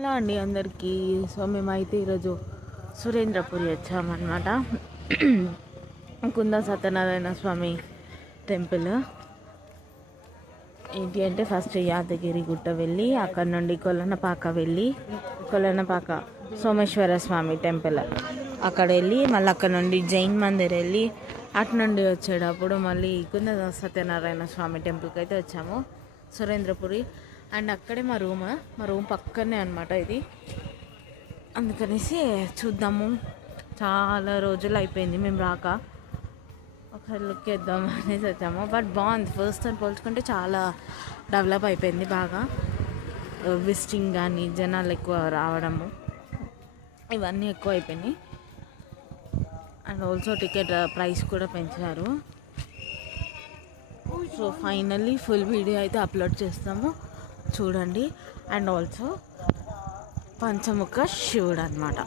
Hello అండి అందరికీ. So మేమైతే ఈరోజు సురేంద్రపురి వచ్చామన్నమాట. కుంద సత్యనారాయణ స్వామి టెంపుల్. ఏంటి అంటే ఫస్ట్ యాదగిరి గుట్ట వెళ్ళి అక్కడ నుండి కొలనపాక సోమేశ్వర స్వామి టెంపుల్ అక్కడ వెళ్ళి మళ్ళీ అక్కడ నుండి జైన్ మందిర్ వెళ్ళి అటు నుండి వచ్చేటప్పుడు మళ్ళీ కుంద సత్యనారాయణ స్వామి టెంపుల్కి అయితే వచ్చాము సురేంద్రపురి. అండ్ అక్కడే మా రూమ్ పక్కనే అనమాట ఇది. అందుకనేసి చూద్దాము, చాలా రోజులు అయిపోయింది మేము రాక, ఒకసారి లుక్ వేద్దాం అనేసి వచ్చాము. బట్ బాగుంది, ఫస్ట్తో పోల్చుకుంటే చాలా డెవలప్ అయిపోయింది బాగా. విజిటింగ్ కానీ జనాలు ఎక్కువ రావడము ఇవన్నీ ఎక్కువ అయిపోయినాయి. అండ్ ఆల్సో టికెట్ ప్రైస్ కూడా పెంచారు. సో ఫైనల్లీ ఫుల్ వీడియో అయితే అప్లోడ్ చేస్తాము, చూడండి. అండ్ ఆల్సో పంచముఖ శివుడు అనమాట.